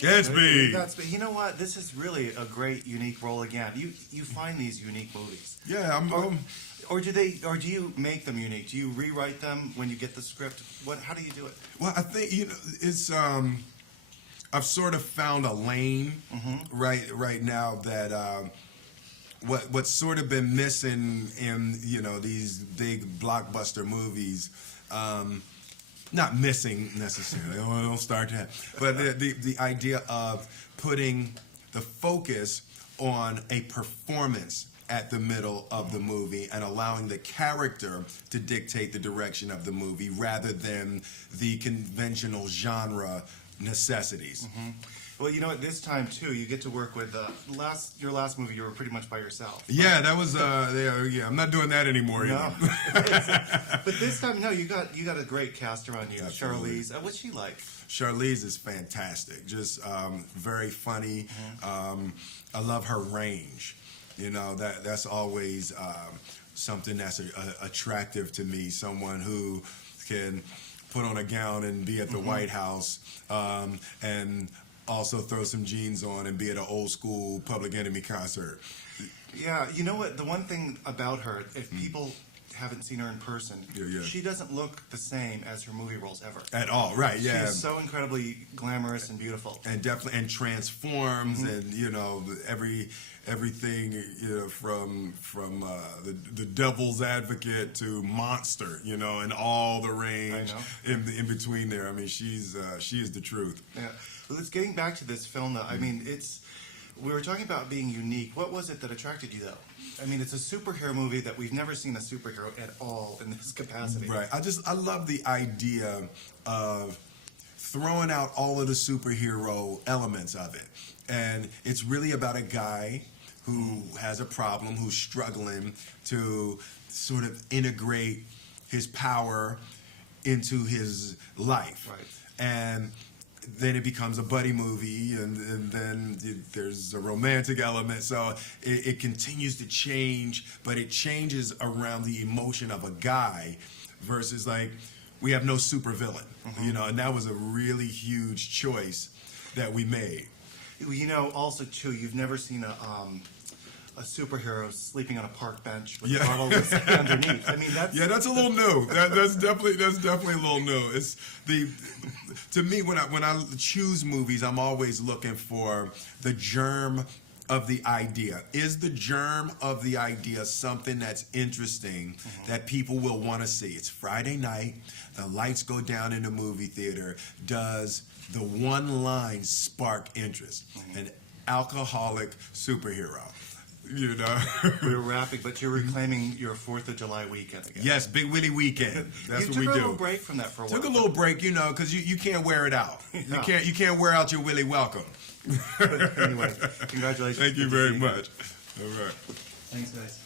Gatsby. You know what? This is really a great, unique role again. You find these unique movies. Yeah, or do you make them unique? Do you rewrite them when you get the script? How do you do it? Well, I think it's I've sort of found a lane right now that what's sort of been missing in these big blockbuster movies. Not missing necessarily. Don't start that. But the idea of putting the focus on a performance at the middle of the movie and allowing the character to dictate the direction of the movie rather than the conventional genre necessities. Well, at this time too, you get to work with your last movie. You were pretty much by yourself. Yeah, that was yeah. I'm not doing that anymore. No, but this time, no, you got a great cast around you. Absolutely. Charlize, what's she like? Charlize is fantastic. Just very funny. I love her range. That's always something that's attractive to me. Someone who can put on a gown and be at the White House and also throw some jeans on and be at an old school Public Enemy concert. Yeah, you know what? The one thing about her, if people haven't seen her in person, she doesn't look the same as her movie roles ever. At all, right? Yeah. She's so incredibly glamorous and beautiful. And definitely, transforms, and everything, from the Devil's Advocate to Monster, and all the range in between there. I mean, she is the truth. Yeah. Well, it's getting back to this film, though. I mean, we were talking about being unique. What was it that attracted you, though? I mean, it's a superhero movie that we've never seen a superhero at all in this capacity. Right. I love the idea of throwing out all of the superhero elements of it. And it's really about a guy who has a problem, who's struggling to sort of integrate his power into his life. Right. And then it becomes a buddy movie, and then there's a romantic element. So it continues to change, but it changes around the emotion of a guy versus we have no supervillain, and that was a really huge choice that we made. Also too, you've never seen a superhero sleeping on a park bench with a bottle of whiskey underneath. I mean, that's a little new. That's definitely a little new. It's to me when I choose movies, I'm always looking for the germ of the idea. Is the germ of the idea something that's interesting that people will want to see? It's Friday night. The lights go down in the movie theater. Does the one line spark interest? An alcoholic superhero. We're wrapping, but you're reclaiming your 4th of July weekend again. Yes, Big Willie weekend. That's what we do. You took a little break from that for a while. Took a little break, because you can't wear it out. No. You can't wear out your Willie welcome. Anyway, congratulations. Thank you very much. All right. Thanks, guys.